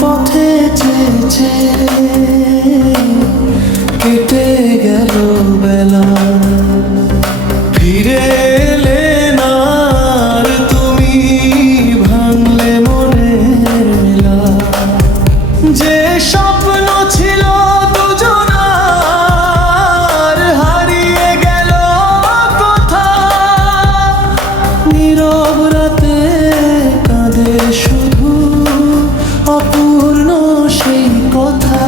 পথে চেয়েছে কেটে গেল বেলা, ফিরে এলে না আর তুমি, ভাঙলে মনের মেলা। যে স্বপ্ন ছিল দুজনার হারিয়ে গেল কোথায়, নীরব রাতে কাঁদে শুধু অপূর্ণ সেই কথা।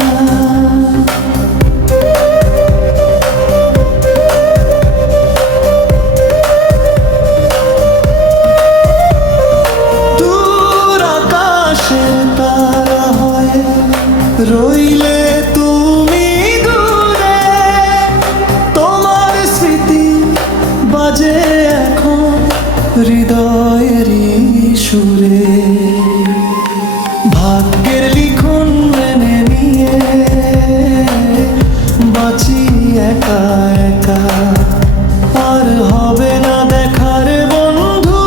দূর আকাশে তারা হয় রইলে তুমি দূরে, তোমার স্মৃতি বাজে এখন হৃদয়েরই সুরে। ভাগ্যের লিখন মেনে নিয়ে বাঁচি একা একা, আর হবে না দেখার বন্ধু,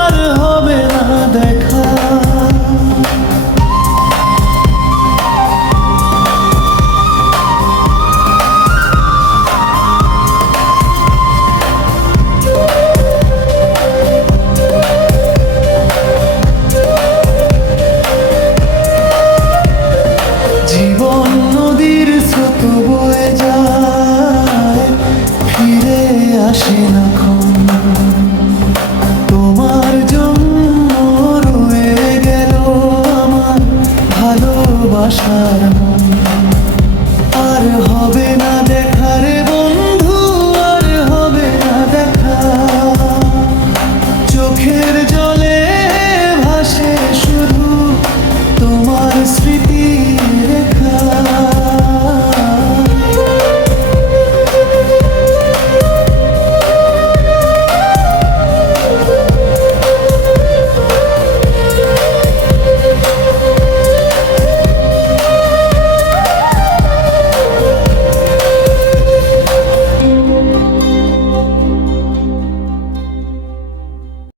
আর হবে না দেখা। জীবন নদীর স্রোত বয়ে যায়, ফিরে আসে না ক্ষণ। তোমার জন্য রয়ে গেল আমার ভালোবাসার মন, আর হবে না দেখার